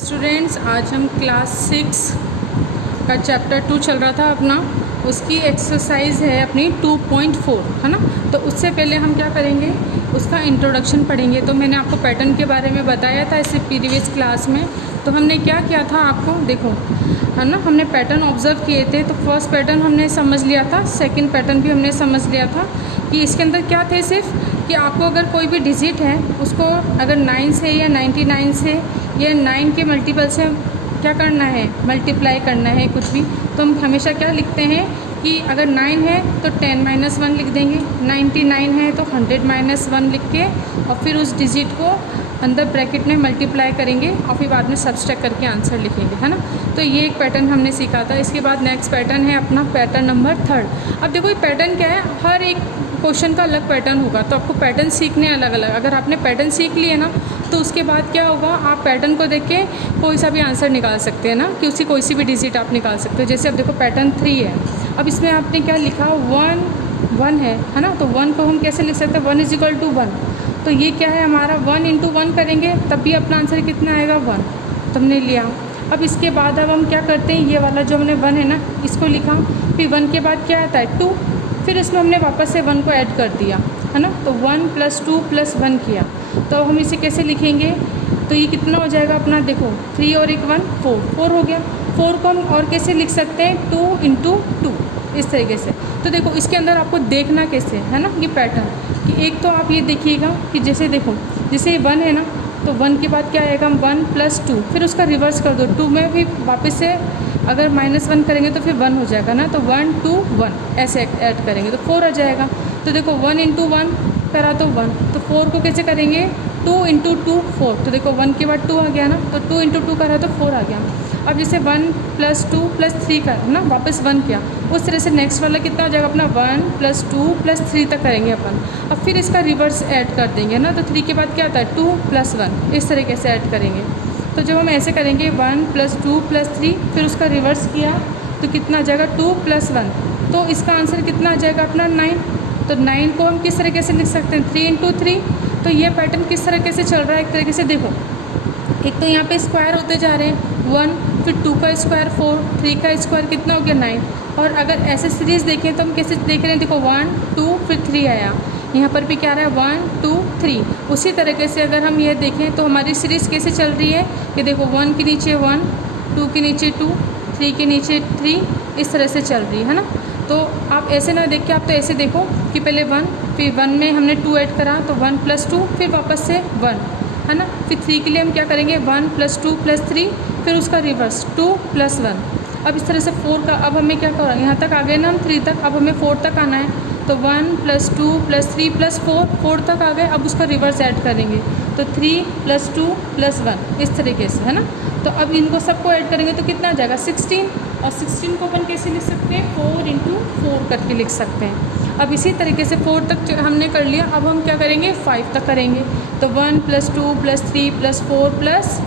Students, आज हम class 6 का चैप्टर 2 चल रहा था अपना, उसकी एक्सरसाइज है अपनी 2.4, है ना। तो उससे पहले हम क्या करेंगे, उसका इंट्रोडक्शन पढ़ेंगे। तो मैंने आपको पैटर्न के बारे में बताया था इससे प्रीवियस क्लास में। तो हमने क्या किया था, आपको देखो, है ना, हमने पैटर्न ऑब्जर्व किए थे। तो फर्स्ट पैटर्न हमने समझ लिया था, सेकंड पैटर्न भी हमने समझ लिया था कि इसके अंदर क्या थे, सिर्फ कि आपको अगर कोई भी डिजिट है उसको अगर 9 से या 99 से या 9 के मल्टीपल से क्या करना है, मल्टीप्लाई करना है कुछ भी, तो हम हमेशा क्या लिखते हैं कि अगर 9 है तो 10 - 1 लिख देंगे, 99 है तो 100 - 1 लिख के और फिर उस डिजिट को अंदर ब्रैकेट में मल्टीप्लाई करेंगे और फिर बाद में सब्सट्रैक्ट करके आंसर लिखेंगे, है ना। तो ये एक पैटर्न हमने सीखा था। इसके बाद नेक्स्ट पैटर्न है अपना पैटर्न नंबर 3। अब देखो ये पैटर्न क्या है, हर एक क्वेश्चन का अलग पैटर्न होगा, तो आपको पैटर्न सीखने अलग अलग। अगर आपने पैटर्न सीख लिए ना तो उसके बाद क्या होगा, आप पैटर्न को देख के कोई सा भी आंसर निकाल सकते हैं ना, कि उसकी कोई सी भी डिजिट आप निकाल सकते हो। जैसे अब देखो पैटर्न 3 है, अब इसमें आपने क्या लिखा, 1 है ना। तो 1 को हम कैसे लिख सकते हैं, 1 = 1। तो ये क्या है हमारा, 1 × 1 करेंगे तब भी अपना आंसर कितना आएगा, 1। तो हमने लिया। अब इसके बाद अब हम क्या करते हैं, ये वाला जो हमने 1 है ना इसको लिखा, फिर 1 के बाद क्या आता है, 2, फिर इसमें हमने वापस से 1 को ऐड कर दिया, है ना। तो 1 + 2 + 1 किया। तो हम इसे कैसे लिखेंगे, तो ये कितना हो जाएगा अपना, देखो 3 और 1 1 4 हो गया। 4 को हम और कैसे लिख सकते हैं, 2 × 2 इस तरीके से। तो देखो इसके अंदर आपको देखना कैसे है ना, ये पैटर्न कि एक तो आप ये देखिएगा कि जैसे देखो, जैसे 1 है ना, तो 1 के बाद क्या आएगा, 1 + 2, फिर उसका रिवर्स कर दो, 2 में भी वापस से अगर -1 करेंगे तो फिर 1 हो जाएगा ना। तो 1 2 1 ऐसे ऐड करेंगे तो 4 आ जाएगा। तो देखो 1 × 1 करा तो 1, तो 4 को कैसे करेंगे, 2 × 2 4। तो देखो 1 के बाद 2 आ गया ना, तो 2 × 2 करा तो 4 आ गया। अब जैसे 1 + 2 + 3 का ना, वापस 1 किया, उस तरह से नेक्स्ट वाला कितना हो जाएगा अपना, 1 + 2 + 3 तक करेंगे अपन। अब फिर इसका रिवर्स ऐड कर देंगे ना, तो 3 के बाद क्या आता है, 2 + 1 इस तरीके से ऐड करेंगे। तो जब हम ऐसे करेंगे 1 + 2 + 3, फिर उसका रिवर्स किया तो कितना आ जाएगा, 2 + 1। तो इसका आंसर कितना आ जाएगा अपना, 9। तो 9 को हम किस तरीके से लिख सकते हैं, 3 × 3। तो ये पैटर्न किस तरीके से चल रहा है, एक तरीके से देखो, एक तो यहाँ पे स्क्वायर होते जा रहे हैं 1, फिर 2 का स्क्वायर 4, 3 का स्क्वायर कितना हो गया 9। और अगर ऐसे सीरीज़ देखें तो हम कैसे देख रहे हैं, देखो 1 2 फिर 3 आया, यहाँ पर भी क्या आ रहा है 1 2 3। उसी तरीके से अगर हम ये देखें तो हमारी सीरीज़ कैसे चल रही है, कि देखो 1 के नीचे 1, 2 के नीचे 2, 3 के नीचे 3, इस तरह से चल रही है ना। तो आप ऐसे ना देख के, आप तो ऐसे देखो कि पहले 1, फिर 1 में हमने 2 ऐड करा तो 1 + 2, फिर वापस से 1, है ना। फिर 3 के लिए हम क्या करेंगे, 1 + 2 + 3, फिर उसका रिवर्स 2 + 1। अब इस तरह से 4 का, अब हमें क्या करना, यहाँ तक आ गए ना हम 3 तक, अब हमें 4 तक आना है। तो 1 + 2 + 3 + 4, 4 तक आ गए। अब उसका रिवर्स ऐड करेंगे तो 3 + 2 + 1 इस तरीके से, है ना। तो अब इनको सबको ऐड करेंगे तो कितना आ जाएगा, 16। और 16 को अपन कैसे लिख सकते हैं, 4 × 4 करके लिख सकते हैं। अब इसी तरीके से 4 तक हमने कर लिया, अब हम क्या करेंगे, 5 तक करेंगे। तो 1 + 2 + 3 + 4 +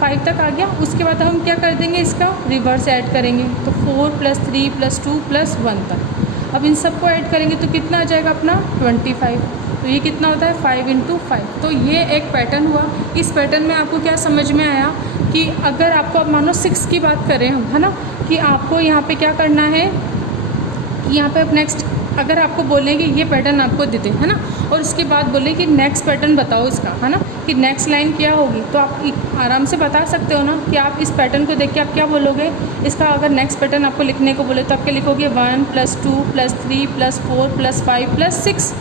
5 तक आ गया। उसके बाद हम क्या कर देंगे, इसका रिवर्स ऐड करेंगे, तो 4 + 3 + 2 + 1 तक। अब इन सबको ऐड करेंगे तो कितना आ जाएगा अपना, 25। तो ये कितना होता है, 5 × 5। तो ये एक पैटर्न हुआ। इस पैटर्न में आपको क्या समझ में आया कि अगर आपको, अब मानो 6 की बात करें हम, है ना, कि आपको यहाँ पे क्या करना है, यहाँ पे अब नेक्स्ट अगर आपको बोलेंगे ये पैटर्न आपको दे दें, है ना, और उसके बाद बोले कि नेक्स्ट पैटर्न बताओ इसका, है ना, कि नेक्स्ट लाइन क्या होगी, तो आप आराम से बता सकते हो ना कि आप इस पैटर्न को देख के आप क्या बोलोगे। इसका अगर नेक्स्ट पैटर्न आपको लिखने को बोले तो आप क्या लिखोगे, 1 + 2 + 3 + 4 + 5 + 6,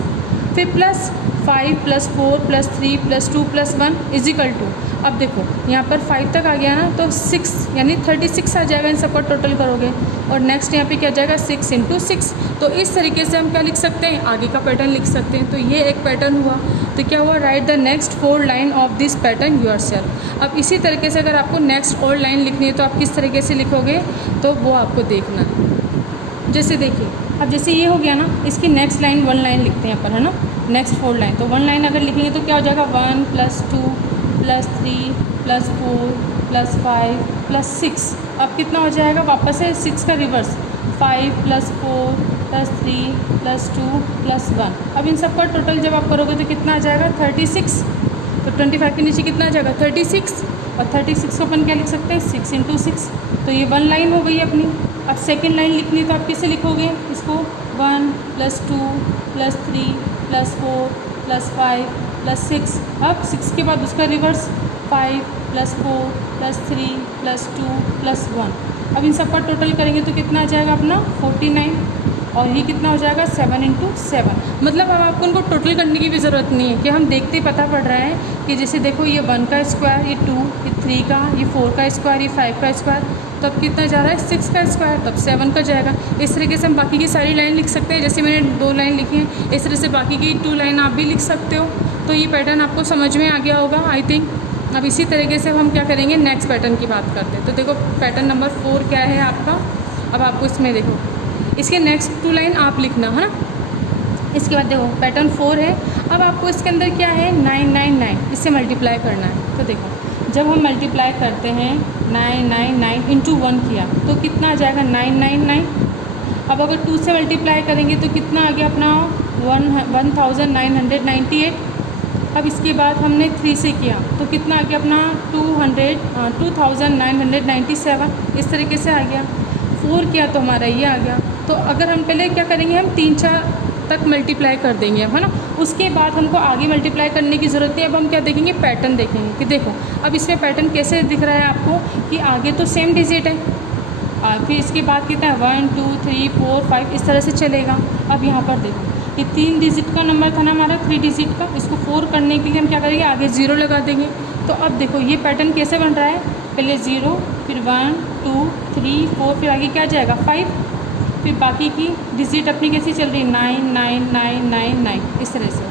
फिर +5 + 4 + 3 + 2 + 1 = अब देखो यहाँ पर 5 तक आ गया ना, तो 6 यानी 36 आ जाएगा इन सबका टोटल करोगे। और नेक्स्ट यहाँ पे क्या जाएगा, 6 × 6। तो इस तरीके से हम क्या लिख सकते हैं, आगे का पैटर्न लिख सकते हैं। तो ये एक पैटर्न हुआ। तो क्या हुआ, right the next 4 line of this pattern yourself. अब इसी तरीके से अगर आपको नेक्स्ट और लाइन लिखनी है तो आप किस तरीके से लिखोगे, तो वो आपको देखना है। जैसे देखिए, अब जैसे ये हो गया ना, इसकी नेक्स्ट लाइन 1 लाइन लिखते हैं अपन, है ना, नेक्स्ट 4 लाइन। तो 1 लाइन अगर लिखेंगे तो क्या हो जाएगा, 1 + 2 + 3 + 4 + 5 + 6। अब कितना हो जाएगा, वापस से 6 का रिवर्स, 5 + 4 + 3 + 2 + 1। अब इन सब का टोटल जब आप करोगे तो कितना आ जाएगा, 36। तो 25 के नीचे कितना आ जाएगा, 36। और 36 को अपन क्या लिख सकते हैं 6 × 6, तो ये 1 लाइन हो गई अपनी। अब सेकेंड लाइन लिखनी है तो आप कैसे लिखोगे इसको 1 + 2 + 3 + 4 + 5 + 6। अब 6 के बाद उसका रिवर्स 5 + 4 + 3 + 2 + 1। अब इन सब का टोटल करेंगे तो कितना आ जाएगा अपना 49, और ये कितना हो जाएगा 7 × 7। मतलब अब आपको उनको टोटल करने की भी ज़रूरत नहीं है कि हम देखते ही पता पड़ रहा है कि जैसे देखो ये 1 का स्क्वायर, ये 2, ये 3 का, ये 4 का स्क्वायर, ये 5 का स्क्वायर, तो अब कितना जा रहा है 6 का स्क्वायर, तब 7 का जाएगा। इस तरीके से हम बाकी की सारी लाइन लिख सकते हैं। जैसे मैंने 2 लाइन लिखी हैं, इस तरह से बाकी की 2 लाइन आप भी लिख सकते हो। तो ये पैटर्न आपको समझ में आ गया होगा आई थिंक। अब इसी तरीके से हम क्या करेंगे नेक्स्ट पैटर्न की बात करते हैं। तो देखो पैटर्न नंबर 4 क्या है आपका। अब आपको इसमें देखो इसके नेक्स्ट 2 लाइन आप लिखना है ना। इसके बाद देखो पैटर्न 4 है। अब आपको इसके अंदर क्या है 9 9 9, इससे मल्टीप्लाई करना है। तो देखो जब हम मल्टीप्लाई करते हैं 9 9 9 × 1 किया तो कितना आ जाएगा 9 9 9। अब अगर 2 से मल्टीप्लाई करेंगे तो कितना आ गया अपना 1998। अब इसके बाद हमने 3 से किया तो कितना आ गया अपना 2997। इस तरीके से आ गया। 4 किया तो हमारा ये आ गया। तो अगर हम पहले क्या करेंगे हम 3 4 तक मल्टीप्लाई कर देंगे है ना। उसके बाद हमको आगे मल्टीप्लाई करने की ज़रूरत नहीं। अब हम क्या देखेंगे पैटर्न देखेंगे कि देखो अब इसमें पैटर्न कैसे दिख रहा है आपको कि आगे तो सेम डिजिट है, फिर इसके बाद कितना है 1 2 3 4 5 इस तरह से चलेगा। अब यहाँ पर देखो ये 3 डिजिट का नंबर था ना हमारा 3 डिजिट का, इसको 4 करने के लिए हम क्या करेंगे आगे 0 लगा देंगे। तो अब देखो ये पैटर्न कैसे बन रहा है, पहले 0 फिर 1 2 3 4 फिर आगे क्या जाएगा 5, फिर बाकी की डिजिट अपनी कैसी चल रही है 9 9 9 9 9 इस तरह से,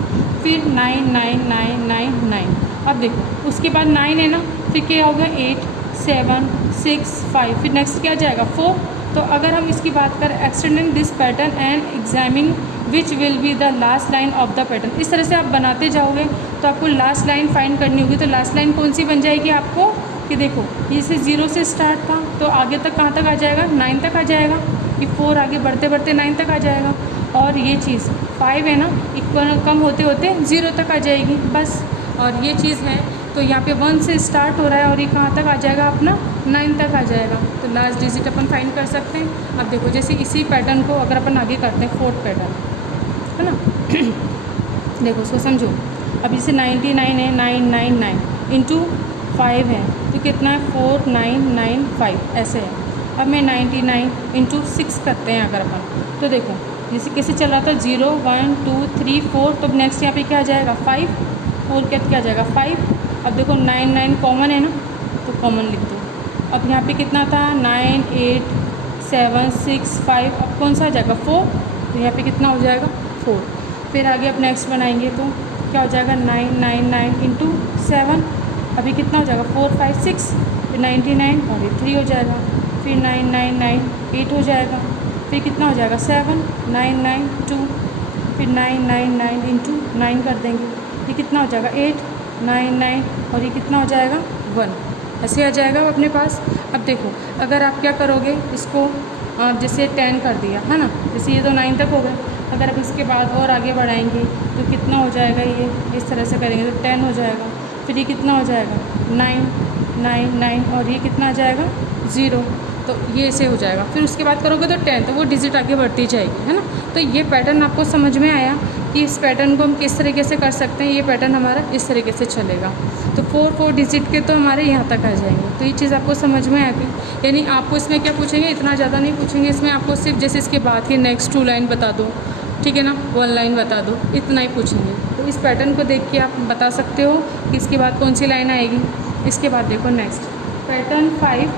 फिर 9 9 9 9 9। अब देखो उसके बाद 9 है ना, फिर क्या होगा 8 7 6 5 फिर नेक्स्ट क्या जाएगा 4। तो अगर हम इसकी बात करें extending this pattern and examine which will be the last line of the pattern, इस तरह से आप बनाते जाओगे तो आपको लास्ट लाइन फाइंड करनी होगी। तो लास्ट लाइन कौन सी बन जाएगी आपको कि देखो ये से 0 से स्टार्ट था तो आगे तक कहाँ तक आ जाएगा 9 तक आ जाएगा, कि 4 आगे बढ़ते बढ़ते 9 तक आ जाएगा, और ये चीज़ 5 है ना इक्वल कम होते होते 0 तक आ जाएगी बस। और ये चीज़ है तो यहाँ पे 1 से स्टार्ट हो रहा है और ये कहाँ तक आ जाएगा अपना 9 तक आ जाएगा। तो लास्ट डिजिट अपन फाइंड कर सकते हैं। अब देखो जैसे इसी पैटर्न को अगर अपन आगे करते हैं 4th पैटर्न है ना देखो उसको समझो। अब जैसे 99 है 999 × 5 है तो कितना है 4995 ऐसे है। अब मैं 99 × 6 करते हैं अगर अपन तो देखो जैसे कैसे चल रहा था 0 1 2 3 4, तो नेक्स्ट यहाँ पे क्या आ जाएगा 5 4 क्या आ जाएगा 5। अब देखो 9 9 कॉमन है ना तो कॉमन लिख दो। अब यहाँ पे कितना था 9 8 7 6 5, अब कौन सा आ जाएगा 4, तो यहाँ पे कितना हो जाएगा 4। फिर आगे अब नेक्स्ट बनाएंगे तो क्या हो जाएगा 999 × 7, अभी कितना हो जाएगा 4 5 6, फिर 99 और ये 3 हो जाएगा, फिर 999 8 हो जाएगा, फिर कितना हो जाएगा 7 9 2, फिर 999 × 9 कर देंगे, ये कितना हो जाएगा 8 9 9 और ये कितना हो जाएगा 1, ऐसे आ जाएगा अपने पास। अब देखो अगर आप क्या करोगे इसको जैसे 10 कर दिया है ना, जैसे ये तो 9 तक हो गए, अगर अब इसके बाद और आगे बढ़ाएंगे तो कितना हो जाएगा ये इस तरह से करेंगे तो 10 हो जाएगा, फिर ये कितना हो जाएगा 9 9 9 और ये कितना आ जाएगा 0, तो ये ऐसे हो जाएगा। फिर उसके बाद करोगे तो 10, तो वो डिजिट आगे बढ़ती जाएगी है ना। तो ये पैटर्न आपको समझ में आया कि इस पैटर्न को हम किस तरीके से कर सकते हैं। ये पैटर्न हमारा इस तरीके से चलेगा। तो 4 डिजिट के तो हमारे यहाँ तक आ जाएंगे। तो ये चीज़ आपको समझ में आ गई। यानी आपको इसमें क्या पूछेंगे, इतना ज़्यादा नहीं पूछेंगे इसमें, आपको सिर्फ जैसे इसके बाद की नेक्स्ट 2 लाइन बता दो, ठीक है ना, 1 लाइन बता दो, इतना ही पूछेंगे। तो इस पैटर्न को देख के आप बता सकते हो कि इसके बाद कौन सी लाइन आएगी। इसके बाद देखो next pattern 5,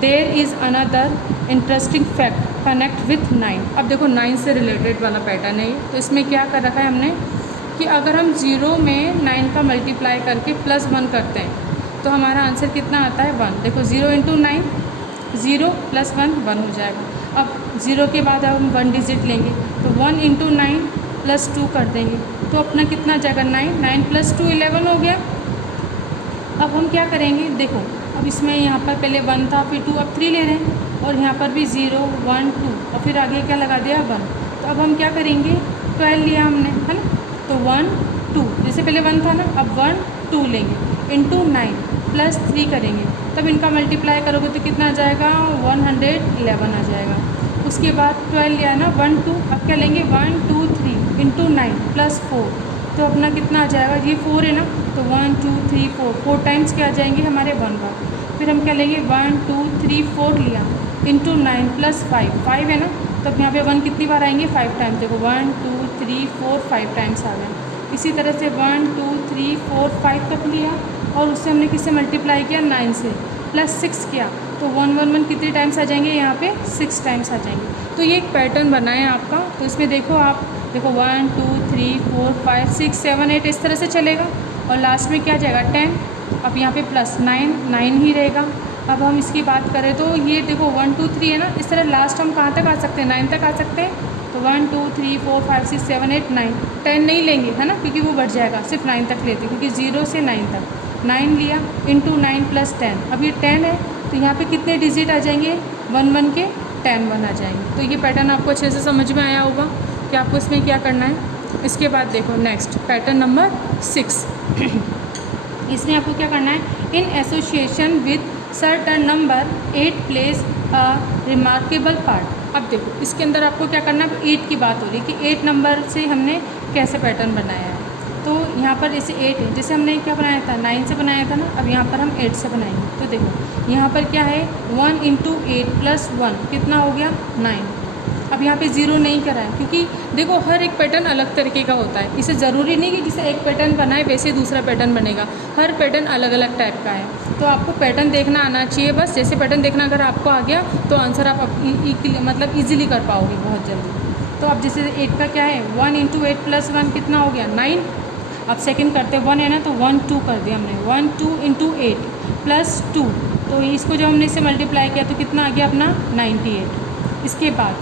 there is another interesting fact connect with 9। अब देखो 9 से रिलेटेड वाला पैटर्न है ये। तो इसमें क्या कर रखा है हमने कि अगर हम 0 में 9 का मल्टीप्लाई करके +1 करते हैं तो हमारा आंसर कितना आता है 1। देखो 0 × 9 0 + 1 1 हो जाएगा। अब 0 के बाद हम 1 डिजिट लेंगे तो 1 × 9 + 2 कर देंगे तो अपना कितना जाएगा 9 9 + 2 11 हो गया। अब हम क्या करेंगे देखो, अब इसमें यहाँ पर पहले 1 था फिर 2, अब 3 ले रहे हैं, और यहाँ पर भी 0 1 2 और फिर आगे क्या लगा दिया 1। तो अब हम क्या करेंगे 12 लिया हमने है ना, तो 1 2 जैसे पहले 1 था ना, अब 1 2 लेंगे × 9 प्लस 3 करेंगे, तब इनका मल्टीप्लाई करोगे तो कितना आ जाएगा 111 आ जाएगा। उसके बाद 12 लिया है ना 1 2, अब क्या लेंगे 1 2 3 इंटू 9 प्लस 4, तो अपना कितना आ जाएगा, ये 4 है ना, तो 1 2 3 4 टाइम्स क्या आ जाएंगे हमारे 1 बार। फिर हम क्या लेंगे 1 2 3 4 लिया इंटू 9 प्लस 5 है ना, तो अब यहाँ पे 1 कितनी बार आएंगे 5 टाइम्स, देखो 1 2 3 4 5 टाइम्स आ गया। इसी तरह से 1 2 3 4 5 तक लिया और उससे हमने किससे मल्टीप्लाई किया 9 से, प्लस 6 किया, तो 1 1 1 कितने टाइम्स आ जाएंगे यहाँ पे 6 टाइम्स आ जाएंगे। तो ये एक पैटर्न बना है आपका, तो इसमें देखो आप देखो 1 2 3 4 5 6 7 8 इस तरह से चलेगा और लास्ट में क्या आ जाएगा 10। अब यहाँ पे प्लस 9 ही रहेगा। अब हम इसकी बात करें तो ये देखो 1 2 3 है ना, इस तरह लास्ट हम कहाँ तक आ सकते हैं 9 तक आ सकते हैं। तो 1 2 3 4 5 6 7 8 9 10 नहीं लेंगे है ना, क्योंकि वो बढ़ जाएगा, सिर्फ 9 तक लेते क्योंकि 0 से 9 तक 9 लिया इंटू 9 प्लस 10। अब ये 10 है तो यहाँ पे कितने डिजिट आ जाएंगे 1 1 के 10 1 आ जाएंगे। तो ये पैटर्न आपको अच्छे से समझ में आया होगा कि आपको इसमें क्या करना है। इसके बाद देखो नेक्स्ट पैटर्न नंबर 6 इसमें आपको क्या करना है, in association with certain number 8 place a remarkable part. अब देखो इसके अंदर आपको क्या करना है, 8 की बात हो रही है कि 8 नंबर से हमने कैसे पैटर्न बनाया है। तो यहाँ पर जैसे 8 है, जैसे हमने क्या बनाया था 9 से बनाया था ना, अब यहाँ पर हम 8 से बनाएंगे। तो देखो यहाँ पर क्या है 1 इंटू 8 प्लस 1 कितना हो गया 9। अब यहाँ पे 0 नहीं करा है क्योंकि देखो हर एक पैटर्न अलग तरीके का होता है, इसे ज़रूरी नहीं कि जैसे एक पैटर्न बनाए वैसे ही दूसरा पैटर्न बनेगा, हर पैटर्न अलग अलग टाइप का है। तो आपको पैटर्न देखना आना चाहिए, बस जैसे पैटर्न देखना अगर आपको आ गया तो आंसर आप मतलब ईजिली कर पाओगे बहुत जल्दी। तो अब जैसे 8 का क्या है 1 इंटू 8 प्लस 1 कितना हो गया 9। अब सेकेंड करते 1 है ना, तो 1 2 कर दिया हमने 1 2 इंटू 8 प्लस 2, तो इसको जब हमने इसे मल्टीप्लाई किया तो कितना आ गया अपना 98। इसके बाद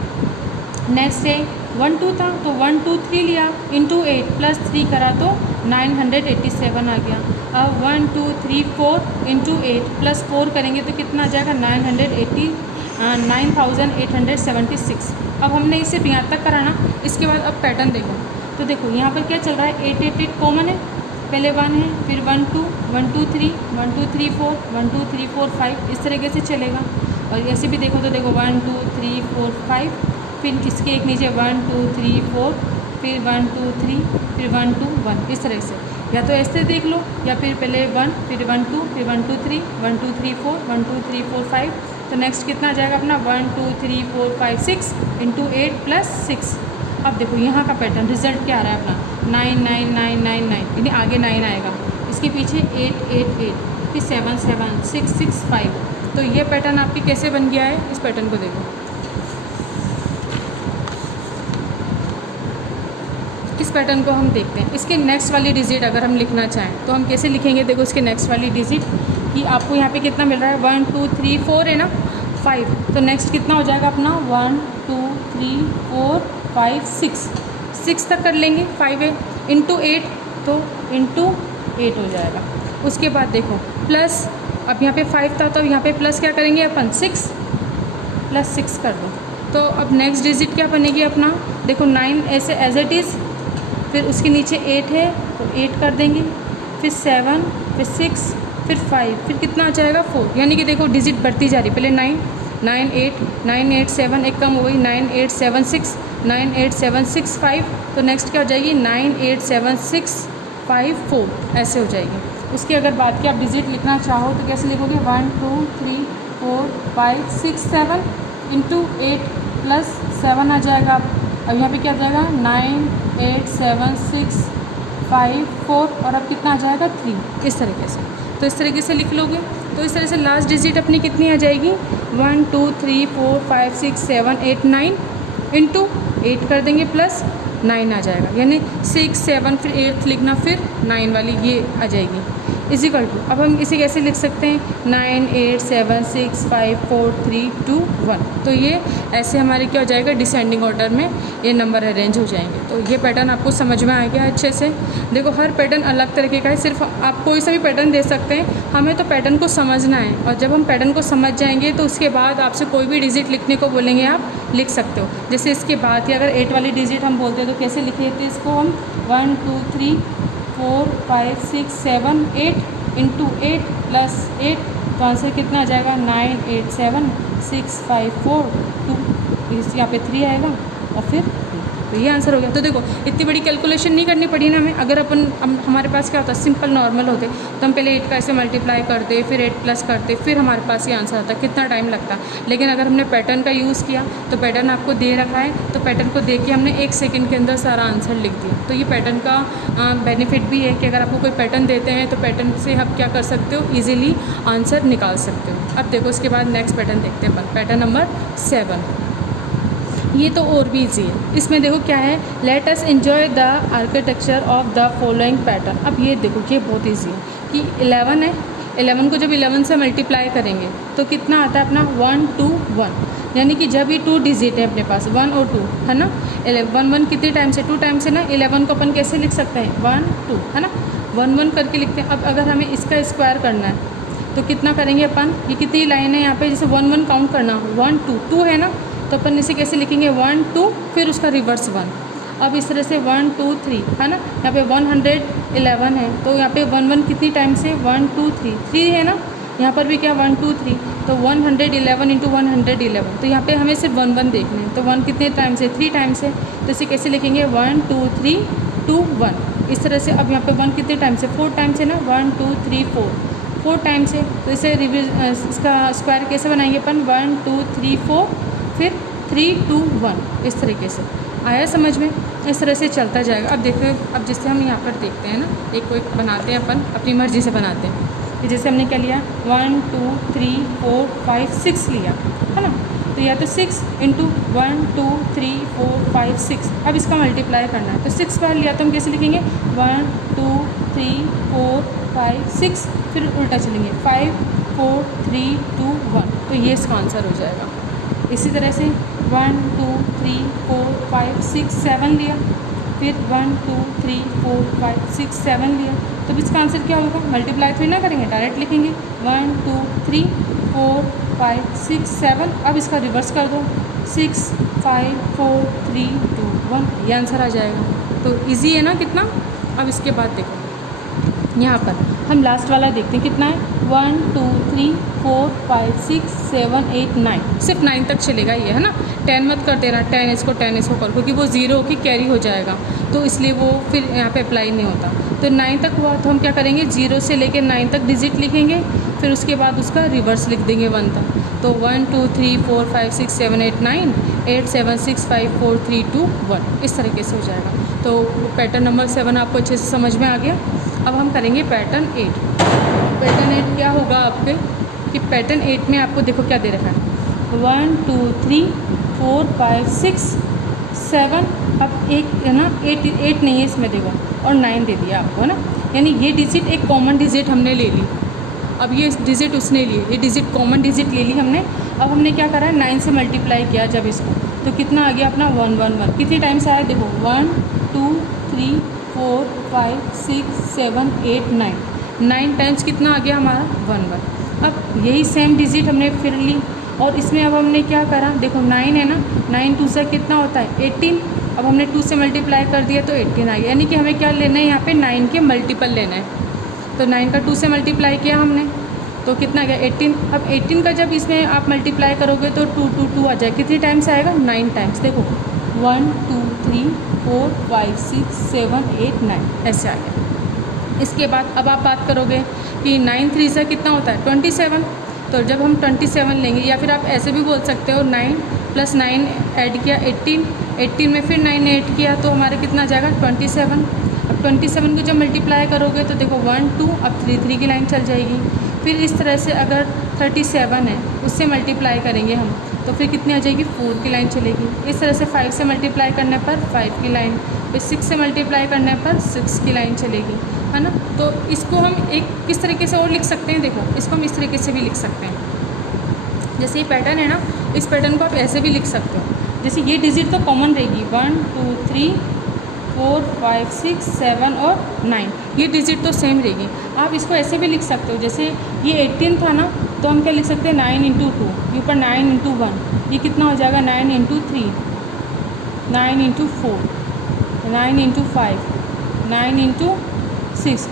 नेक्स्ट है 1 2 था तो 1 2 3 लिया इंटू 8 प्लस 3 करा तो 987 आ गया। अब 1 2 3 4 इंटू 8 प्लस 4 करेंगे तो कितना आ जाएगा 9876। अब हमने इसे यहाँ तक कराना। इसके बाद अब पैटर्न देखो, तो देखो यहाँ पर क्या चल रहा है 8 8 8 कॉमन है, पहले 1 है फिर 1 2 1 2 3 1 2 3 4 1 2 3 4 5 इस तरीके से चलेगा। और ऐसे भी देखो तो देखो 1 2 3 4 5 फिर इसके एक नीचे 1 2 3 4 फिर 1 2 3 फिर 1 2 1 इस तरह से, या तो ऐसे देख लो या फिर पहले 1 फिर 1 2 फिर 1 2 3 1 2 3 4 1 2 3 4 5। तो नेक्स्ट कितना आ जाएगा अपना 1 2 3 4 5 6 इंटू 8 प्लस 6। अब देखो यहाँ का पैटर्न रिजल्ट क्या आ रहा है अपना 9 9 9 9 9, यानी आगे 9 आएगा, इसके पीछे 8 8 8 फिर 7 7 6 6 5। तो ये पैटर्न आपकी कैसे बन गया है, इस पैटर्न को देखो। इस पैटर्न को हम देखते हैं। इसके नेक्स्ट वाली डिजिट अगर हम लिखना चाहें तो हम कैसे लिखेंगे, देखो इसके नेक्स्ट वाली डिजिट कि आपको यहाँ पे कितना मिल रहा है 1 2 3 4 है ना 5, तो नेक्स्ट कितना हो जाएगा अपना 1 2 3 4 5 6 तक कर लेंगे, 5 है इंटू 8 तो इंटू 8 हो जाएगा। उसके बाद देखो प्लस, अब यहाँ पे 5 था तो यहाँ पे प्लस क्या करेंगे अपन 6 प्लस 6 कर दो। तो अब नेक्स्ट डिजिट क्या बनेगी अपना, देखो 9 ऐसे एज इट इज़, फिर उसके नीचे 8 है तो 8 कर देंगे, फिर 7 फिर 6 फिर 5 फिर कितना आ जाएगा 4, यानी कि देखो डिजिट बढ़ती जा रही, पहले 9 9 8 9 8 7 एक कम हो गई 9 8 7 6 9 8 7 6 5, तो नेक्स्ट क्या हो जाएगी 9 8 7 6 5 4 ऐसे हो जाएगी। उसकी अगर बात की आप डिजिट लिखना चाहो तो कैसे लिखोगे 1 2 3 4 5 6 7 इंटू 8 प्लस 7 आ जाएगा। अब यहाँ पे क्या आ जाएगा 9 8 7 6 5 4 और अब कितना आ जाएगा 3 इस तरीके से। तो इस तरीके से लिख लोगे तो इस तरह से लास्ट डिजिट अपनी कितनी आ जाएगी 1 2 3 4 5 6 7 8 9 इंटू 8 कर देंगे प्लस 9 आ जाएगा, यानी 6 7 फिर 8 लिखना फिर 9 वाली ये आ जाएगी इजिकल टू। अब हम इसे कैसे लिख सकते हैं 9 8 7 6 5 4 3 2 1। तो ये ऐसे हमारे क्या हो जाएगा डिसेंडिंग ऑर्डर में ये नंबर अरेंज हो जाएंगे। तो ये पैटर्न आपको समझ में आ गया अच्छे से। देखो हर पैटर्न अलग तरीके का है, सिर्फ आप कोई सा भी पैटर्न दे सकते हैं, हमें तो पैटर्न को समझना है। और जब हम पैटर्न को समझ जाएंगे तो उसके बाद आपसे कोई भी डिजिट लिखने को बोलेंगे आप लिख सकते हो। जैसे इसके बाद ही अगर 8 वाली डिजिट हम बोलते हैं तो कैसे लिखे थे इसको हम 1 2 3 4 5 6 7 8 इंटू 8 प्लस 8, तो आंसर कितना आ जाएगा 9 8 7 6 5 4 2, इस यहाँ पे 3 आएगा और फिर 2, तो ये आंसर हो गया। तो देखो इतनी बड़ी कैलकुलेशन नहीं करनी पड़ी ना हमें। अगर अपन हमारे पास क्या होता है सिंपल नॉर्मल होते तो हम पहले 8 का ऐसे मल्टीप्लाई करते, फिर 8 प्लस करते, फिर हमारे पास ये आंसर आता, कितना टाइम लगता। लेकिन अगर हमने पैटर्न का यूज़ किया तो पैटर्न आपको दे रखा है, तो पैटर्न को देख के हमने 1 सेकंड के अंदर सारा आंसर लिख दिया। तो ये पैटर्न का बेनिफिट भी है कि अगर आपको कोई पैटर्न देते हैं तो पैटर्न से आप क्या कर सकते हो, ईजिली आंसर निकाल सकते हो। अब देखो उसके बाद नेक्स्ट पैटर्न देखते हैं अपन, पैटर्न नंबर 7। ये तो और भी ईजी है। इसमें देखो क्या है, let us enjoy the architecture of the following pattern. अब ये देखो ये बहुत ईजी है कि 11 है, 11 को जब 11 से मल्टीप्लाई करेंगे तो कितना आता है अपना 1 2 1, यानी कि जब ये 2 डिजिट है अपने पास 1 और 2 है ना, 11 1 कितने टाइम से 2 टाइम से ना, 11 को अपन कैसे लिख सकते हैं 1 2 है ना, 1 1 करके लिखते हैं। अब अगर हमें इसका स्क्वायर करना है तो कितना करेंगे अपन, ये कितनी लाइन है यहाँ पे, जैसे 1 1 काउंट करना 1 2 2 है ना, तो अपन इसे कैसे लिखेंगे 1 2 फिर उसका रिवर्स 1। अब इस तरह से 1 2 3 है ना, यहाँ पे 111 है तो यहाँ पे 1 1 कितनी टाइम से 1 2 3 है ना, यहाँ पर भी क्या 1 2 3, तो 111 इंटू 111, तो यहाँ पे हमें सिर्फ 1 1 देखना है, तो 1 कितने टाइम से 3 टाइम से, तो इसे कैसे लिखेंगे 1 2 3 2 1। इस तरह से अब यहाँ पे 1 कितने टाइम से 4 टाइम से ना, 1 2 3 4 टाइम से, तो इसे इसका स्क्वायर कैसे बनाएंगे अपन 1 2 3 4 फिर 3 2 1, इस तरीके से आया समझ में। इस तरह से चलता जाएगा। अब देखो, अब जैसे हम यहाँ पर देखते हैं ना, एक को एक बनाते हैं अपन अपनी मर्ज़ी से बनाते हैं, कि जैसे हमने क्या लिया 1 2 3 4 5 6 लिया है ना, तो या तो 6 इंटू 1 2 3 4 5 6, अब इसका मल्टीप्लाई करना है तो 6 बार लिया तो हम कैसे लिखेंगे 1 2 3 4 5 6, फिर उल्टा चलेंगे 5 4 3 2 1, तो ये इसका आंसर हो जाएगा। इसी तरह से 1 2 3 4 5 6 7 लिया, फिर 1 2 3 4 5 6 7 लिया, तो इसका आंसर क्या होगा, मल्टीप्लाई थोड़ी ना करेंगे, डायरेक्ट लिखेंगे 1 2 3 4 5 6 7, अब इसका रिवर्स कर दो 6 5 4 3 2 1, ये आंसर आ जाएगा। तो इजी है ना कितना। अब इसके बाद देखो यहाँ पर हम लास्ट वाला देखते हैं कितना है 1 2 3 4 5 6 7 8 9, सिर्फ 9 तक चलेगा ये है ना, 10 मत कर देना, 10 इसको कर, क्योंकि वो 0 की कैरी हो जाएगा तो इसलिए वो फिर यहाँ पे अप्लाई नहीं होता। तो 9 तक हुआ तो हम क्या करेंगे 0 से लेकर 9 तक डिजिट लिखेंगे, फिर उसके बाद उसका रिवर्स लिख देंगे 1 तक, तो 1 2 3 4 5 6 7 8 9 8 7 6 5 4 3 2 1, इस तरीके से हो जाएगा। तो पैटर्न नंबर 7 आपको अच्छे से समझ में आ गया। अब हम करेंगे पैटर्न 8। पैटर्न 8 क्या होगा आपके, कि पैटर्न 8 में आपको देखो क्या दे रखा है 1 2 3 4 5 6 7, अब एक है ना 8 नहीं है इसमें देखो, और 9 दे दिया आपको है ना, यानी ये डिजिट एक कॉमन डिजिट हमने ले ली। अब ये डिजिट उसने लिए, ये डिजिट कॉमन डिजिट ले ली हमने। अब हमने क्या करा है 9 से मल्टीप्लाई किया जब इसको, तो कितना आ गया अपना 1 1 1, कितनी टाइम से आया देखो 1 2 3 4 5 6 7 8 9, 9 टाइम्स कितना आ गया हमारा 1 1। अब यही सेम डिजिट हमने फिर ली, और इसमें अब हमने क्या करा देखो 9 है ना, 9 2 से कितना होता है 18, अब हमने 2 से मल्टीप्लाई कर दिया तो 18 आ गया, यानी कि हमें क्या लेना है यहाँ पे 9 के मल्टीपल लेना है। तो 9 का 2 से मल्टीप्लाई किया हमने तो कितना गया 18। अब 18 का जब इसमें आप मल्टीप्लाई करोगे तो 2 2 2 आ जाए, कितनी टाइम्स आएगा 9 टाइम्स, देखो 1 2 3 4 5 6 7 8 9, ऐसे आ गया। इसके बाद अब आप बात करोगे कि 9 3 से कितना होता है 27, तो जब हम 27 लेंगे, या फिर आप ऐसे भी बोल सकते हो 9 + 9 ऐड किया 18, 18 में फिर 9 ऐड किया तो हमारे कितना आ जाएगा 27। अब 27 को जब मल्टीप्लाई करोगे तो देखो 1 2, अब 3 3 की लाइन चल जाएगी। फिर इस तरह से अगर 37 है उससे मल्टीप्लाई करेंगे हम तो फिर कितनी आ जाएगी 4 की लाइन चलेगी। इस तरह से 5 से मल्टीप्लाई करने पर 5 की लाइन, फिर 6 से मल्टीप्लाई करने पर 6 की लाइन चलेगी, है ना। तो इसको हम एक किस तरीके से और लिख सकते हैं, देखो इसको हम इस तरीके से भी लिख सकते हैं। जैसे ये पैटर्न है ना, इस पैटर्न को आप ऐसे भी लिख सकते हो, जैसे ये डिजिट तो कॉमन रहेगी 1 2 3 4 5 6 7 और 9, ये डिजिट तो सेम रहेगी। आप इसको ऐसे भी लिख सकते हो, जैसे ये 18 था ना, तो हम क्या लिख सकते हैं 9 × 2, ये ऊपर 9 × 1, ये कितना हो जाएगा 9 × 3, 9 × 4, 9 × 5, 9 × 6,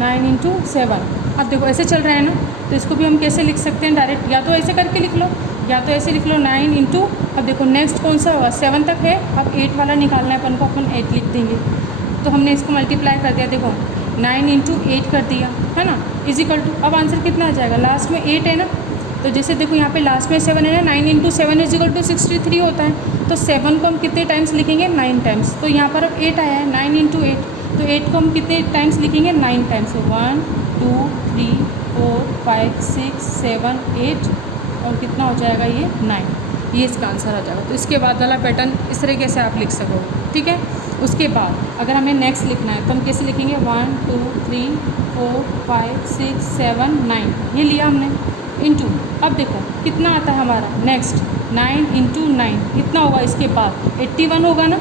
9 इंटू 7। अब देखो ऐसे चल रहा है ना, तो इसको भी हम कैसे लिख सकते हैं डायरेक्ट, या तो ऐसे करके लिख लो या तो ऐसे लिख लो 9 इंटू, अब देखो नेक्स्ट कौन सा होगा 7 तक है, अब 8 वाला निकालना है अपन को, अपन 8 लिख देंगे। तो हमने इसको मल्टीप्लाई कर दिया, देखो 9 इंटू 8 कर दिया है ना, इजिकल टू, अब आंसर कितना आ जाएगा, लास्ट में 8 है ना, तो जैसे देखो यहाँ पे लास्ट में 7 है ना, 9 इंटू 7 इजिकल टू 63 होता है, तो 7 को हम कितने टाइम्स लिखेंगे 9 टाइम्स, तो यहाँ पर अब 8 आया है 9 इंटू 8, तो 8 को हम कितने टाइम्स लिखेंगे 9 टाइम्स, 1 2 3 4 5 6 7 8 और कितना हो जाएगा ये 9, ये इसका आंसर आ जाएगा। तो इसके बाद वाला पैटर्न इस तरीके से आप लिख सकोगे, ठीक है। उसके बाद अगर हमें नेक्स्ट लिखना है तो हम कैसे लिखेंगे 1 2 3 4 5 6 7 9, ये लिया हमने, इंटू, अब देखो कितना आता है हमारा नेक्स्ट 9 इंटू 9 कितना होगा, इसके बाद 81 होगा ना,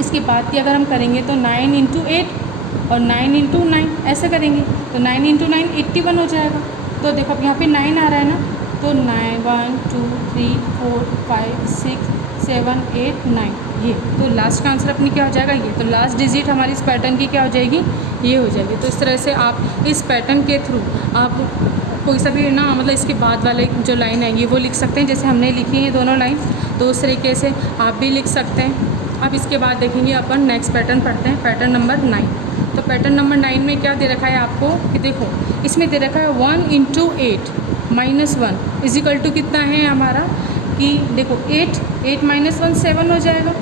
इसके बाद की अगर हम करेंगे तो 9 इंटू 8 और 9 इंटू 9 ऐसे करेंगे, तो 9 इंटू 9 81 हो जाएगा। तो देखो अब यहाँ पे 9 आ रहा है ना, तो 9 1 2 3 4 5 6 7 8 9, ये तो लास्ट का आंसर अपनी क्या हो जाएगा, ये तो लास्ट डिजिट हमारी इस पैटर्न की क्या हो जाएगी, ये हो जाएगी। तो इस तरह से आप इस पैटर्न के थ्रू आप कोई सा भी ना, मतलब इसके बाद वाले जो लाइन आएंगी वो लिख सकते हैं, जैसे हमने लिखी है दोनों लाइन, तो उस तरीके से आप भी लिख सकते हैं। अब इसके बाद देखेंगे अपन नेक्स्ट पैटर्न पढ़ते हैं, पैटर्न नंबर 9। तो पैटर्न नंबर 9 में क्या दे रखा है आपको कि देखो इसमें दे रखा है 1 इंटू 8 माइनस 1 इजिकल टू कितना है हमारा कि देखो 8 माइनस 1 7 हो जाएगा।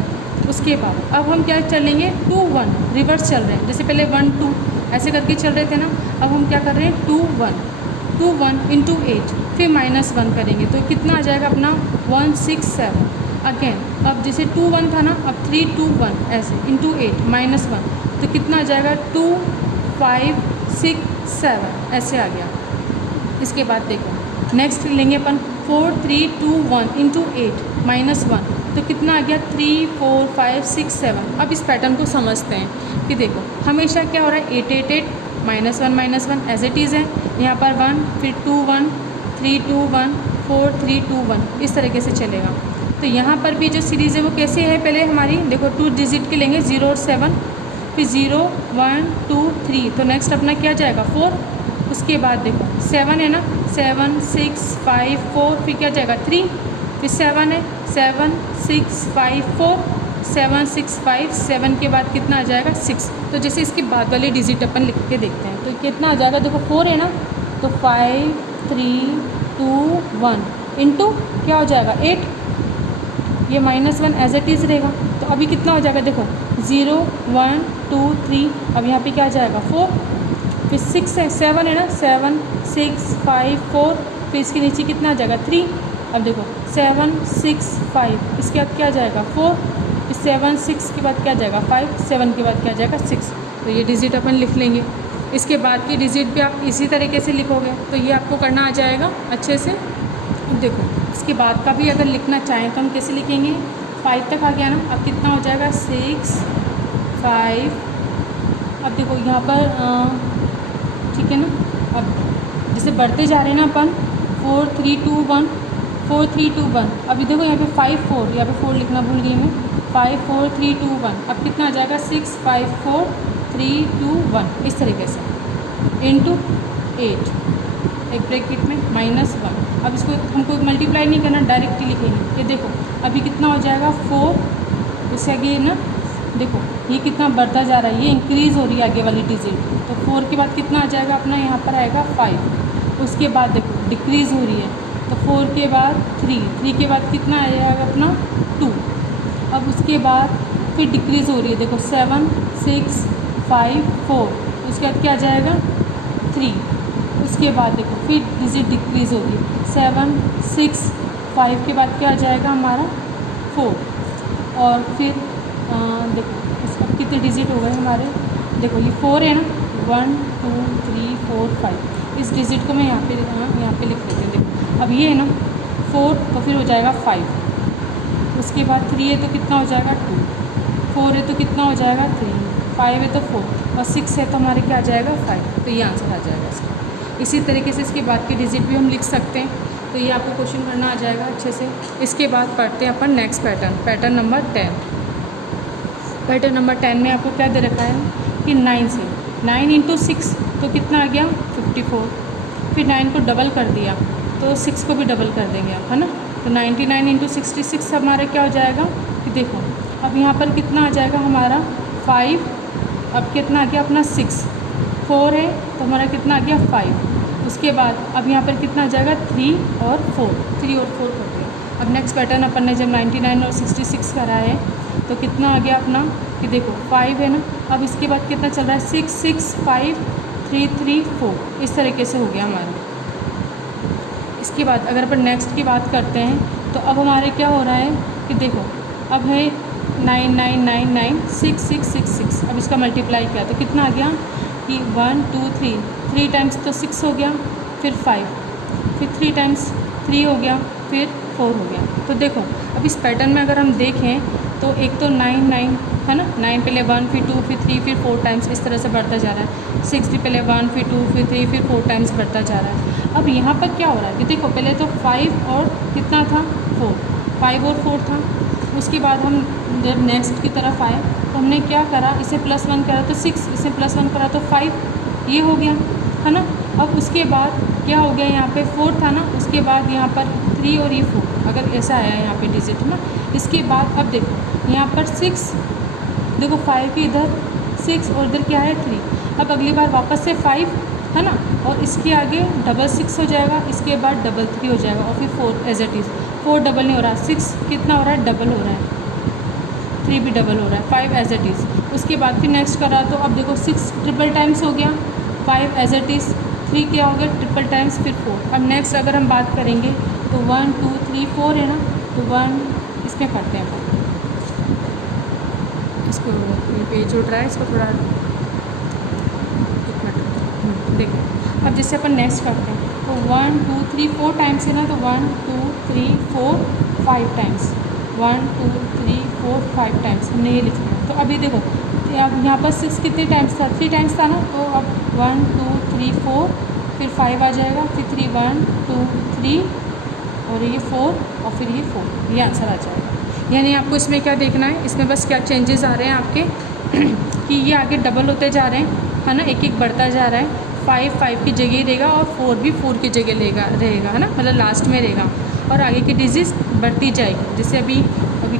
उसके बाद अब हम क्या चलेंगे 2 1 रिवर्स चल रहे हैं, जैसे पहले 1 2 ऐसे करके चल रहे थे ना, अब हम क्या कर रहे हैं 2 1 इंटू 8 फिर माइनस 1 करेंगे, तो कितना आ जाएगा अपना 1 6 7 अगेन। अब जैसे 2 1 था ना, अब 3 2 1 ऐसे इंटू 8 माइनस 1, तो कितना आ जाएगा 2 5 6 7 ऐसे आ गया। इसके बाद देखो नेक्स्ट लेंगे अपन 4 3 2 1 इंटू 8 माइनस 1, तो कितना आ गया 3 4 5 6 7। अब इस पैटर्न को समझते हैं कि देखो हमेशा क्या हो रहा है 8 8 8 minus one as it is है, यहाँ पर 1 फिर 2 1 3 2 1 4 3 2 1 इस तरीके से चलेगा। तो यहाँ पर भी जो सीरीज़ है वो कैसे है, पहले हमारी देखो 2 डिजिट के लेंगे 0 और 7, फिर 0 1 2 3, तो नेक्स्ट अपना क्या जाएगा 4। उसके बाद देखो 7 है ना, 7 6 5 4 फिर क्या जाएगा 3, फिर 7 है 7 6 5 4 7 6 5 7 के बाद कितना आ जाएगा 6। तो जैसे इसके बाद वाले डिजिट अपन लिख के देखते हैं, तो कितना आ जाएगा देखो 4 है ना, तो 5 3 2 1 इंटू क्या हो जाएगा 8, ये माइनस 1 एज इट इज़ रहेगा। तो अभी कितना हो जाएगा देखो 0 1 2 3, अब यहाँ पे क्या आ जाएगा 4, फिर 6 है 7 है ना, 7 6 5 4 फिर इसके नीचे कितना आ जाएगा 3। अब देखो 7 6 5 इसके बाद क्या आ जाएगा 4, फिर 7 6 के बाद क्या आ जाएगा 5, 7 के बाद क्या आ जाएगा 6। तो ये डिजिट अपन लिख लेंगे। इसके बाद की डिजिट भी आप इसी तरीके से लिखोगे, तो ये आपको करना आ जाएगा अच्छे से। देखो इसके बाद का भी अगर लिखना चाहें तो हम कैसे लिखेंगे, 5 तक आ गया ना, अब कितना हो जाएगा 6 5। अब देखो यहाँ पर ठीक है ना, अब जैसे बढ़ते जा रहे हैं ना अपन 4 3 2 1 4 3 2 1, अभी देखो यहाँ पे 5 4, यहाँ पे 4 लिखना भूल गई मैं, 5 4 3 2 1, अब कितना आ जाएगा 6 5 4 3 2 1 इस तरीके से इंटू 8 एक ब्रैकेट में माइनस 1। अब इसको हमको मल्टीप्लाई नहीं करना, डायरेक्ट ही लिखेंगे। ये देखो अभी कितना हो जाएगा 4, इससे आगे ना देखो ये कितना बढ़ता जा रहा है, ये इंक्रीज़ हो रही है आगे वाली डिजिट, तो 4 के बाद कितना आ जाएगा अपना यहाँ पर आएगा 5। उसके बाद देखो डिक्रीज़ हो रही है, तो 4 के बाद 3 के बाद कितना आ जाएगा अपना 2। अब उसके बाद फिर डिक्रीज़ हो रही है, देखो 7 6 5 4, उसके बाद क्या आ जाएगा 3। उसके बाद देखो फिर डिजिट डिक्रीज़ होगी, 7 6 5 के बाद क्या आ जाएगा हमारा 4। और फिर देखो इसका कितने डिजिट हो गए हमारे, देखो ये 4 है ना, 1 2 3 4 5, इस डिजिट को मैं यहाँ पे लिख देती हूँ। देखो अब ये है ना 4, तो फिर हो जाएगा 5। उसके बाद 3 है तो कितना हो जाएगा 2, 4 है तो कितना हो जाएगा 3, 5 है तो 4 और 6 है तो हमारे क्या आ जाएगा 5। तो ये आंसर आ जाएगा इसका। इसी तरीके से इसके बाद के डिजिट भी हम लिख सकते हैं, तो ये आपको क्वेश्चन करना आ जाएगा अच्छे से। इसके बाद पढ़ते हैं अपन next pattern, pattern number 10। Pattern number 10 में आपको क्या दे रखा है कि 9 से 9 इंटू 6 तो कितना आ गया 54। फिर 9 को डबल कर दिया तो 6 को भी डबल कर देंगे आप, है ना। तो 99 इंटू 66 हमारा क्या हो जाएगा कि देखो अब यहाँ पर कितना आ जाएगा हमारा 5। अब कितना आ गया अपना 6, 4 है तो हमारा कितना आ गया 5। उसके बाद अब यहाँ पर कितना आ जाएगा 3 और 4, 3 और 4 कर दिया। अब नेक्स्ट पैटर्न अपन ने जब 99 और 66 करा है तो कितना आ गया अपना कि देखो 5 है ना। अब इसके बाद कितना चल रहा है 6 6 5 3 3 4, इस तरीके से हो गया हमारा। इसके बाद अगर अपन नेक्स्ट की बात करते हैं तो अब हमारे क्या हो रहा है कि देखो अब है 9 9 9 9 6 6 6 6। अब इसका मल्टीप्लाई किया तो कितना आ गया कि 1 2 3, 3 टाइम्स तो 6 हो गया, फिर 5, फिर 3 टाइम्स 3 हो गया, फिर 4 हो गया। तो देखो अब इस पैटर्न में अगर हम देखें तो एक तो 9 9 है ना, 9 पहले 1 फिर 2 फिर 3 फिर 4 टाइम्स इस तरह से बढ़ता जा रहा है। 6 भी पहले 1 फिर 2 फिर 3 फिर 4 टाइम्स बढ़ता जा रहा है। अब यहाँ पर क्या हो रहा है कि देखो पहले तो 5 और कितना था 4, 5 और 4 था। उसके बाद हम जब नेक्स्ट की तरफ आए तो हमने क्या करा, इसे +1 करा तो 6, इसे +1 करा तो 5, ये हो गया, है ना। अब उसके बाद क्या हो गया यहाँ पे 4 था ना, उसके बाद यहाँ पर 3 और ये 4, अगर ऐसा आया यहाँ पे डिजिट, है ना। इसके बाद अब देखो यहाँ पर 6, देखो 5 की इधर 6 और इधर क्या है 3। अब अगली बार वापस से 5, है ना, और इसके आगे डबल 6 हो जाएगा, इसके बाद डबल 3 हो जाएगा और फिर 4 एज इट इज़। 4 डबल नहीं हो रहा, 6 कितना हो रहा है डबल हो रहा है, 3 भी डबल हो रहा है, 5 एज इट इज़। उसके बाद फिर नेक्स्ट करा तो अब देखो 6 ट्रिपल टाइम्स हो गया, 5 एज इट इज़, 3 क्या हो गया ट्रिपल टाइम्स, फिर 4। अब नेक्स्ट अगर हम बात करेंगे तो 1 2 3 4 है ना, तो 1 इसमें करते हैं अपन, इसको ये पेज उठ रहा है, इसको थोड़ा देखो। अब जैसे अपन नेक्स्ट करते हैं तो 1 2 3 4 टाइम्स है ना, तो 1 2 3 4 5 टाइम्स, 1 2 3 4 5 टाइम्स हमने ये लिखा है। तो अभी देखो अब यहाँ पर 6 कितने टाइम्स था, 3 टाइम्स था ना, तो अब 1 2 3 4 फिर 5 आ जाएगा, फिर 3 1 2 3 और ये 4 और फिर ये 4, ये आंसर आ जाएगा। यानी आपको इसमें क्या देखना है, इसमें बस क्या चेंजेस आ रहे हैं आपके कि ये आगे डबल होते जा रहे हैं, है ना, एक एक बढ़ता जा रहा है। 5 5 की जगह रहेगा और 4 भी 4 की जगह रहेगा, है ना, मतलब लास्ट में रहेगा और आगे की डिजिट बढ़ती जाएगी। जैसे अभी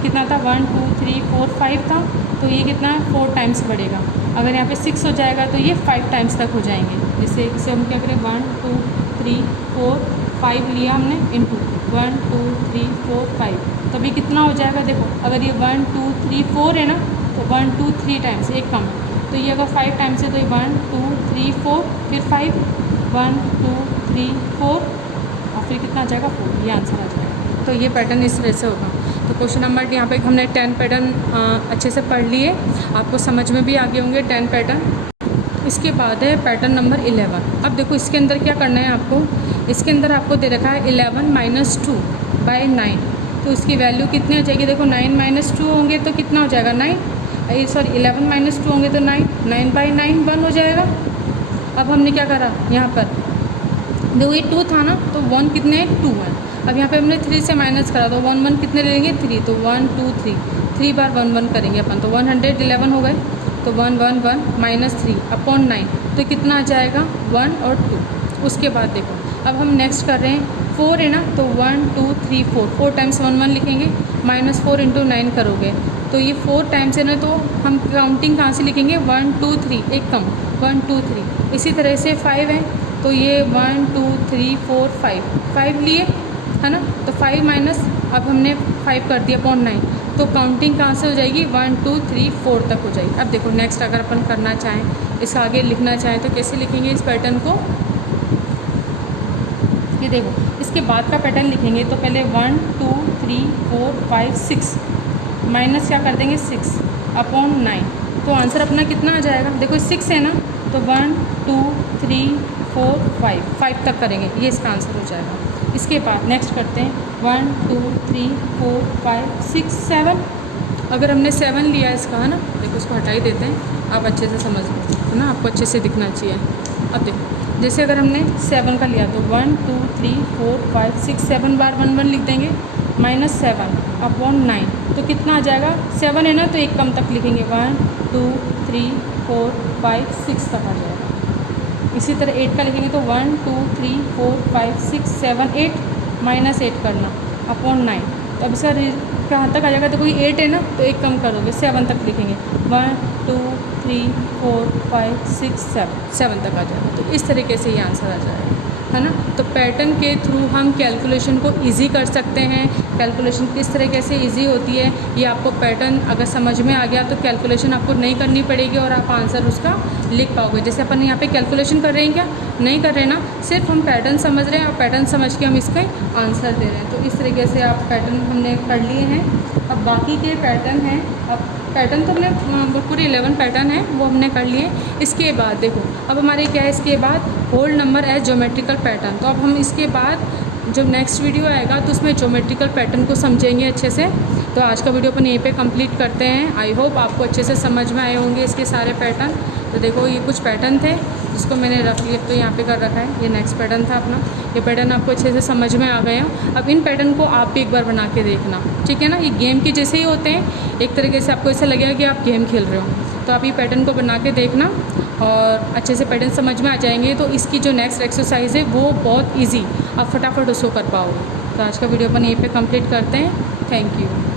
कितना था 1 2 3 4 5 था, तो ये कितना 4 टाइम्स बढ़ेगा। अगर यहाँ पे 6 हो जाएगा तो ये 5 टाइम्स तक हो जाएंगे। जैसे इसे हम क्या करें 1 2 3 4 5 लिया हमने इंटू 1 2 3 4 5, तो अभी कितना हो जाएगा देखो, अगर ये 1 2 3 4 है ना, तो 1 2 3 टाइम्स एक कम, तो ये अगर 5 टाइम्स है तो ये 1 2 3 4 फिर 5 1 2 3 4 और फिर कितना आ जाएगा 4, ये आंसर आ जाएगा। तो ये पैटर्न इस तरह से होगा। तो क्वेश्चन नंबर यहाँ पे हमने 10 पैटर्न अच्छे से पढ़ लिए, आपको समझ में भी आ गए होंगे 10 पैटर्न। इसके बाद है पैटर्न नंबर 11। अब देखो इसके अंदर क्या करना है आपको, इसके अंदर आपको दे रखा है 11 - 2 / 9, तो इसकी वैल्यू कितनी आ जाएगी, देखो 9 - 2 होंगे तो कितना हो जाएगा 9, सॉरी 11 - 2 होंगे तो 9, 9/9 1 हो जाएगा। अब हमने क्या करा यहाँ पर, देखो ये 2 था ना, तो 1 कितने 2 है। अब यहाँ पे हमने 3 से माइनस करा तो 1 1 कितने लेंगे 3, तो 1 2 3, 3 बार 1 1 करेंगे अपन, तो 111 हो गए, तो 1 1 1 -3 अपॉन 9, तो कितना आ जाएगा 1 और 2। उसके बाद देखो अब हम नेक्स्ट कर रहे हैं 4 है ना, तो 1 2 3 4, 4 टाइम्स 1 1 लिखेंगे, -4 × 9 करोगे तो ये 4 टाइम्स है ना, तो हम काउंटिंग कहाँ से लिखेंगे 1 2 3 एक कम 1 2 3। इसी तरह से 5 है तो ये 1 2 3 4 5 लिए, है ना, तो 5 माइनस अब हमने 5 कर दिया अपॉन 9, तो काउंटिंग कहाँ से हो जाएगी 1 2 3 4 तक हो जाएगी। अब देखो नेक्स्ट अगर अपन करना चाहें, इसका आगे लिखना चाहें तो कैसे लिखेंगे इस पैटर्न को, ये देखो इसके बाद का पैटर्न लिखेंगे तो पहले 1 2 3 4 5 6 माइनस क्या कर देंगे 6 अपॉन 9, तो आंसर अपना कितना आ जाएगा, देखो 6 है ना, तो 1 2 3 4 5 तक करेंगे, ये इसका आंसर हो जाएगा। इसके बाद नेक्स्ट करते हैं 1 2 3 4 5 6 7, अगर हमने 7 लिया इसका, है ना, देखो इसको हटा ही देते हैं, आप अच्छे से समझ लो, है ना, आपको अच्छे से दिखना चाहिए। अब देखो जैसे अगर हमने 7 का लिया तो 1 2 3 4 5 6 7 बार 1 1 लिख देंगे, -7 अपॉन 9, तो कितना आ जाएगा 7 है ना, तो एक कम तक लिखेंगे 1 2 3 4 5 6 तक आ जाएगा। इसी तरह 8 का लिखेंगे तो 1 2 3 4 5 6 7 8 -8 करना अपॉन 9। तो अब इसका कहाँ तक आ जाएगा, तो कोई 8 है ना, तो एक कम करोगे 7 तक लिखेंगे, 1 2 3 4 5 6 7 तक आ जाएगा। तो इस तरीके से ये आंसर आ जाएगा, है ना। तो पैटर्न के थ्रू हम कैलकुलेशन को इजी कर सकते हैं। कैलकुलेशन किस तरीके से इजी होती है, ये आपको पैटर्न अगर समझ में आ गया तो कैलकुलेशन आपको नहीं करनी पड़ेगी और आप आंसर उसका लिख पाओगे। जैसे अपन यहाँ पे कैलकुलेशन कर रहे हैं, क्या नहीं कर रहे ना, सिर्फ हम पैटर्न समझ रहे हैं और पैटर्न समझ के हम इसके आंसर दे रहे हैं। तो इस तरीके से आप पैटर्न हमने कर लिए हैं। अब बाकी के पैटर्न हैं, अब पैटर्न तो हमने पूरे 11 पैटर्न है वो हमने कर लिए। इसके बाद देखो अब हमारे क्या है, इसके बाद whole number as geometrical pattern. तो अब हम इसके बाद जब नेक्स्ट वीडियो आएगा तो उसमें ज्योमेट्रिकल पैटर्न को समझेंगे अच्छे से। तो आज का वीडियो अपन यहीं पे कंप्लीट करते हैं। आई होप आपको अच्छे से समझ में आए होंगे इसके सारे पैटर्न। तो देखो ये कुछ पैटर्न थे जिसको मैंने रफ लिख तो यहाँ पे कर रखा है। ये नेक्स्ट पैटर्न था अपना, ये पैटर्न आपको अच्छे से समझ में आ गए हो। अब इन पैटर्न को आप भी एक बार बना के देखना, ठीक है ना। ये गेम के जैसे ही होते हैं, एक तरीके से आपको ऐसा लगेगा कि आप गेम खेल रहे हो। तो आप ये पैटर्न को बना के देखना और अच्छे से पैटर्न समझ में आ जाएंगे। तो इसकी जो नेक्स्ट एक्सरसाइज है वो बहुत ईजी, आप फटाफट उसको कर पाओगे। तो आज का वीडियो अपन यहीं पे कंप्लीट करते हैं। Thank you.